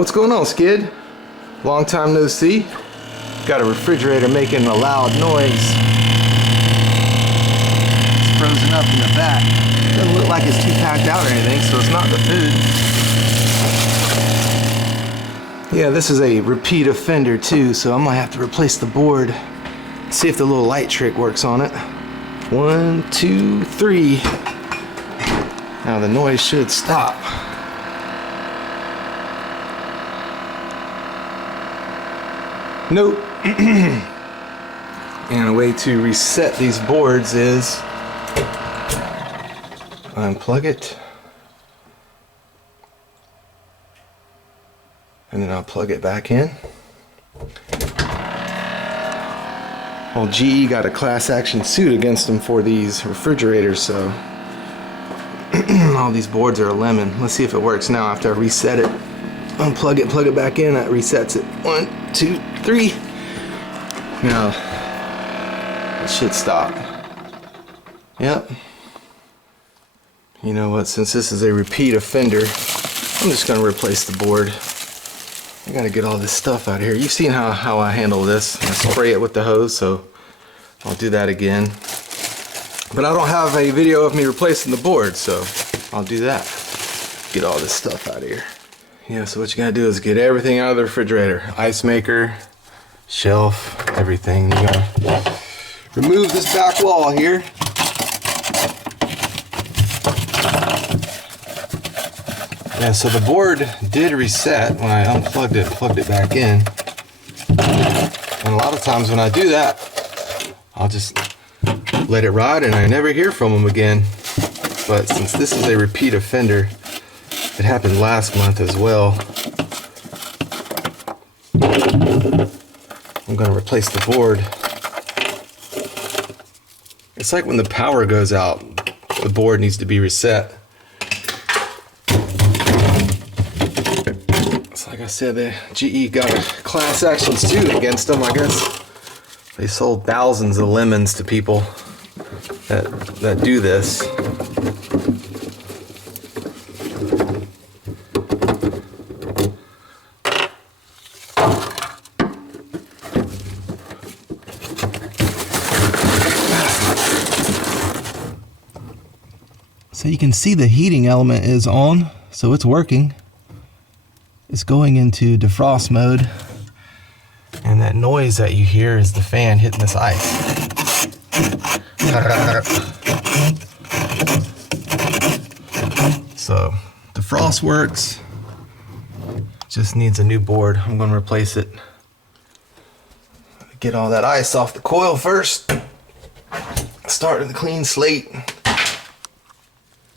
What's going on, Skid? Long time no see. Got a refrigerator making a loud noise. It's frozen up in the back. Doesn't look like it's too packed out or anything, so it's not the food. Yeah, this is a repeat offender too, so I might have to replace the board. See if the little light trick works on it. 1, 2, 3. Now the noise should stop. Nope. And a way to reset these boards is unplug it, and then I'll plug it back in. Well, GE got a class action suit against them for these refrigerators, so all these boards are a lemon. Let's see if it works now after I reset it. Unplug it, plug it back in, that resets it. 1, 2, 3. Now, it should stop. Yep. You know what, since this is a repeat offender, I'm just gonna replace the board. I gotta get all this stuff out of here. You've seen how I handle this. I spray it with the hose, so I'll do that again. But I don't have a video of me replacing the board, so I'll do that. Get all this stuff out of here. Yeah, so what you gotta do is get everything out of the refrigerator. Ice maker, shelf, everything. You gotta remove this back wall here. Yeah, so the board did reset when I unplugged it, plugged it back in. And a lot of times when I do that, I'll just let it ride and I never hear from them again. But since this is a repeat offender, it happened last month as well, I'm going to replace the board. It's like when the power goes out, the board needs to be reset. It's like I said, the GE got a class action suit against them. I guess they sold thousands of lemons to people that do this. So you can see the heating element is on, so it's working. It's going into defrost mode, and that noise that you hear is the fan hitting this ice. So defrost works, just needs a new board. I'm going to replace it. Get all that ice off the coil first. Start with a clean slate.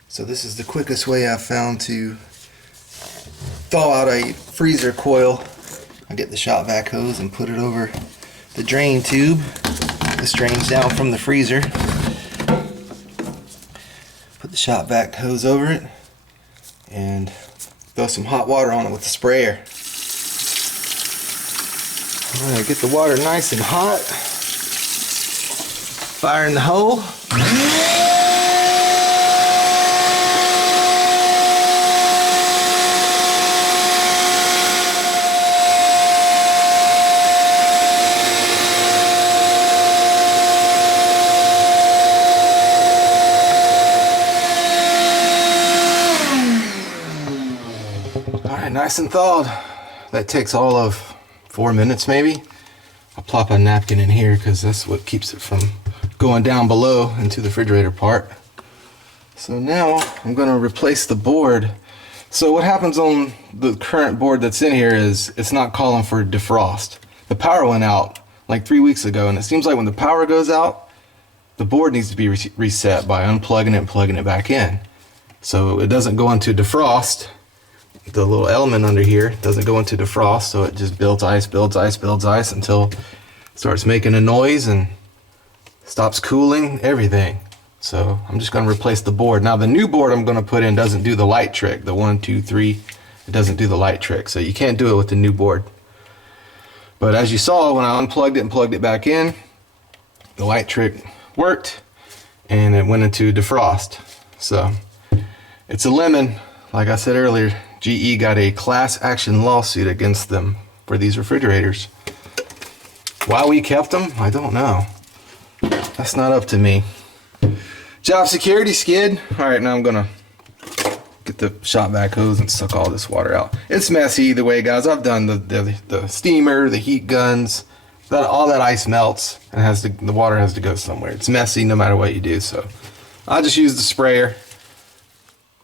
So this is the quickest way I've found to thaw out a freezer coil. I get the shop vac hose and put it over the drain tube. This drains down from the freezer. Put the shop vac hose over it and throw some hot water on it with the sprayer. Alright, get the water nice and hot. Fire in the hole. Nice and thawed. That takes all of 4 minutes maybe. I'll plop a napkin in here because that's what keeps it from going down below into the refrigerator part. So now I'm going to replace the board. So what happens on the current board that's in here is it's not calling for defrost. The power went out like 3 weeks ago, and it seems like when the power goes out, the board needs to be reset by unplugging it and plugging it back in. So it doesn't go into defrost. The little element under here doesn't go into defrost, so it just builds ice, builds ice, builds ice until it starts making a noise and stops cooling everything. So I'm just going to replace the board. Now the new board I'm going to put in doesn't do the light trick. The 1, 2, 3, it doesn't do the light trick, so you can't do it with the new board. But as you saw, when I unplugged it and plugged it back in, the light trick worked and it went into defrost. So it's a lemon. like I said earlier, GE got a class action lawsuit against them for these refrigerators. Why we kept them, I don't know. That's not up to me. Job security, skid. All right, now I'm gonna get the shop vac hose and suck all this water out. It's messy either way, guys. I've done the steamer, the heat guns. All that ice melts and the water has to go somewhere. It's messy no matter what you do, so I'll just use the sprayer.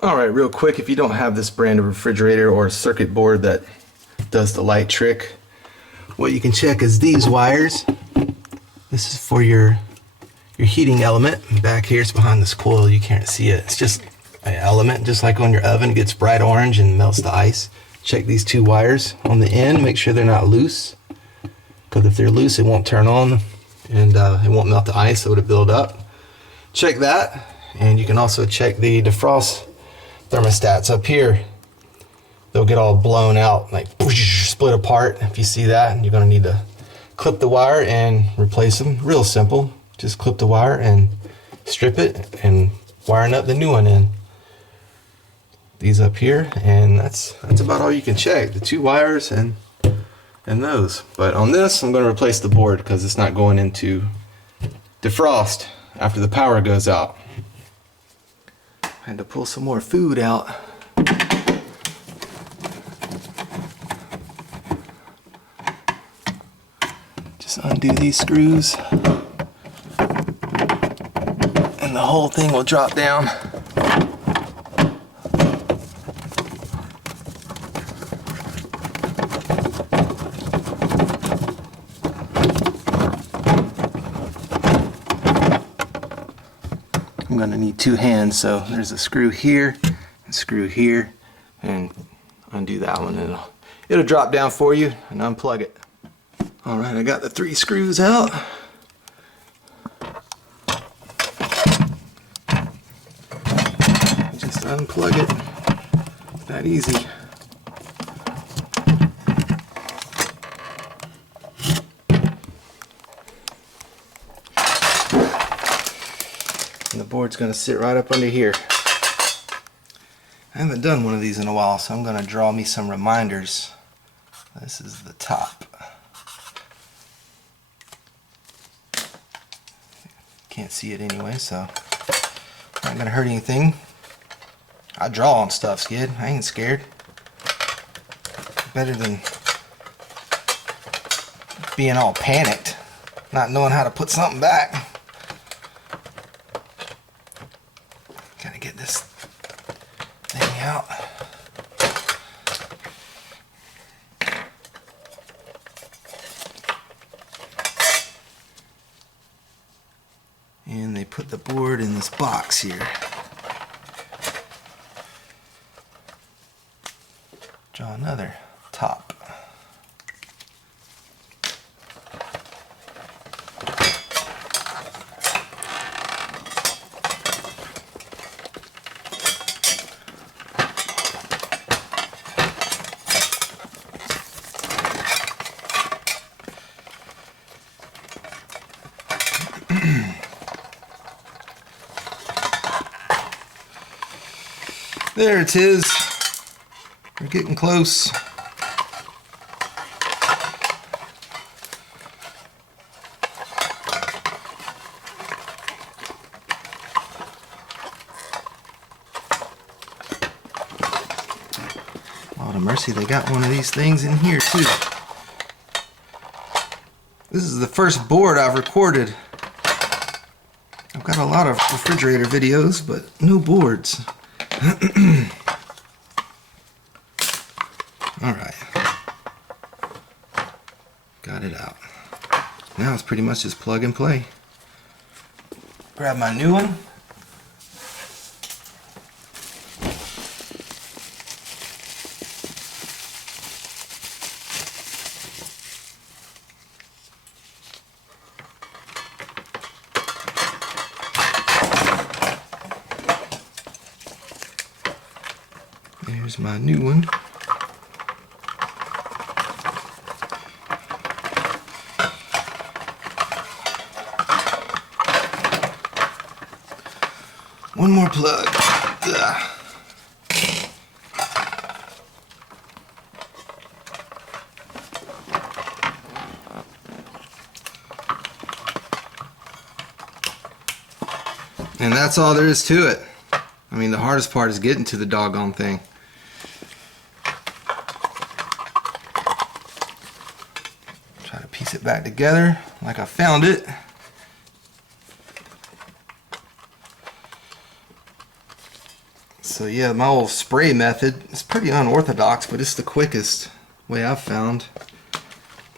All right, real quick, if you don't have this brand of refrigerator or a circuit board that does the light trick, what you can check is these wires. This is for your heating element. Back here, it's behind this coil. You can't see it. It's just an element, just like on your oven. It gets bright orange and melts the ice. Check these two wires on the end. Make sure they're not loose, because if they're loose, it won't turn on and it won't melt the ice, so it'll build up. Check that, and you can also check the defrost thermostats up here. They'll get all blown out, like split apart. If you see that, you're gonna need to clip the wire and replace them. Real simple. Just clip the wire and strip it and wiring up the new one in. These up here, and that's about all you can check. The two wires and those. But on this, I'm going to replace the board because it's not going into defrost after the power goes out. I had to pull some more food out. Just undo these screws and the whole thing will drop down. I'm going to need two hands, so there's a screw here and screw here, and undo that one, and it'll drop down for you and unplug it. Alright, I got the 3 screws out. Just unplug it. That easy. And the board's going to sit right up under here. I haven't done one of these in a while, so I'm going to draw me some reminders. This is the top. Can't see it anyway, so not going to hurt anything. I draw on stuff, Skid. I ain't scared. Better than being all panicked, not knowing how to put something back. Gotta get this thing out. And they put the board in this box here. Draw another top. There it is. We're getting close. Lord of mercy, they got one of these things in here too. This is the first board I've recorded. I've got a lot of refrigerator videos, but no boards. Alright. Got it out. Now it's pretty much just plug and play. Grab my new one. There's my new one. One more plug. Ugh. And that's all there is to it. I mean, the hardest part is getting to the doggone thing. Try to piece it back together like I found it. So yeah, my old spray method is pretty unorthodox, but it's the quickest way I've found.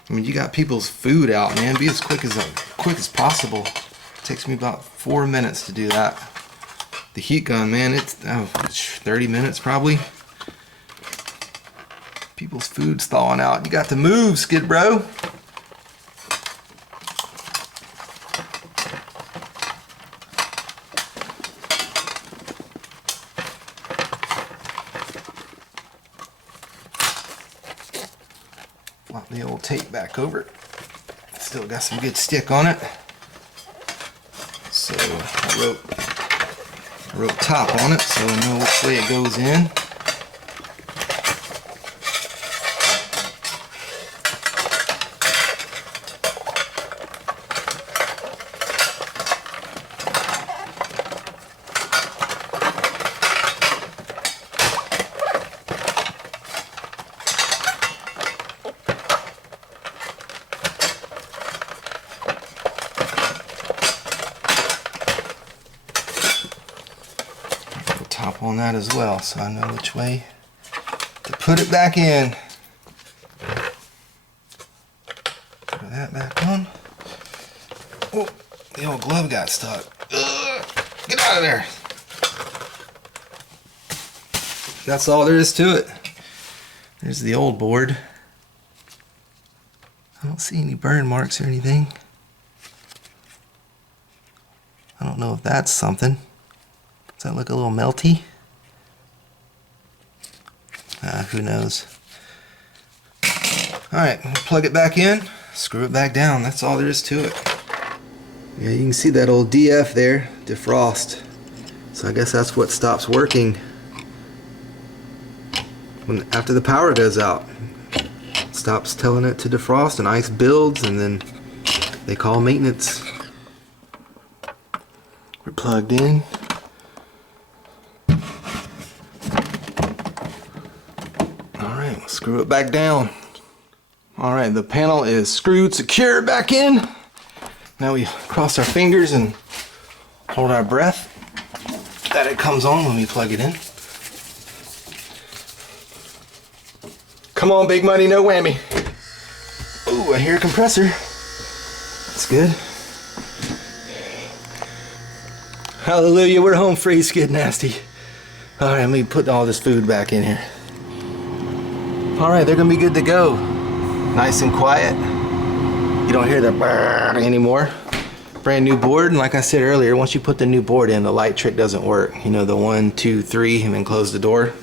I mean, you got people's food out, man. Be as quick as possible. It takes me about 4 minutes to do that. The heat gun, man, it's 30 minutes probably. People's food's thawing out. You got to move, Skid Bro. Flop the old tape back over. Still got some good stick on it. So I wrote top on it so I know which way it goes in. Top on that as well, so I know which way to put it back in. Put that back on. Oh, the old glove got stuck. Ugh, get out of there. That's all there is to it. There's the old board. I don't see any burn marks or anything. I don't know if that's something. Does that look a little melty? Who knows? Alright, we'll plug it back in, screw it back down. That's all there is to it. Yeah, you can see that old DF there, defrost. So I guess that's what stops working after the power goes out. It stops telling it to defrost and ice builds, and then they call maintenance. We're plugged in. Screw it back down. Alright, the panel is screwed secure back in. Now we cross our fingers and hold our breath that it comes on when we plug it in. Come on, big money, no whammy. Ooh, I hear a compressor. That's good. Hallelujah, we're home free, Skid Nasty. Alright, let me put all this food back in here. Alright, they're gonna be good to go. Nice and quiet. You don't hear the brrr anymore. Brand new board, and like I said earlier, once you put the new board in, the light trick doesn't work. You know, the 1, 2, 3, and then close the door.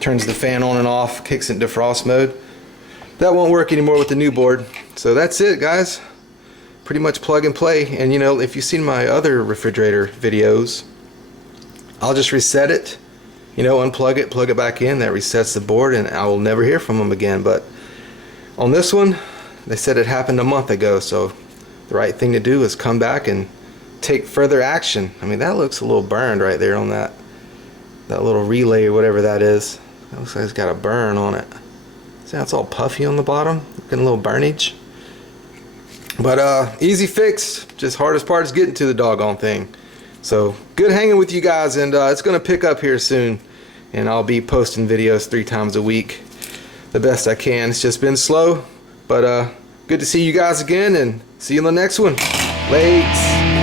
Turns the fan on and off, kicks it in defrost mode. That won't work anymore with the new board. So that's it, guys. Pretty much plug and play. And you know, if you've seen my other refrigerator videos, I'll just reset it. You know, unplug it, plug it back in, that resets the board, and I will never hear from them again. But on this one, they said it happened a month ago, so the right thing to do is come back and take further action. I mean, that looks a little burned right there on that little relay or whatever that is. That looks like it's got a burn on it. See how it's all puffy on the bottom? Looking a little burnage. But easy fix, just hardest part is getting to the doggone thing. So good hanging with you guys, and it's gonna pick up here soon, and I'll be posting videos 3 times a week the best I can. It's just been slow, but good to see you guys again, and see you in the next one. Late.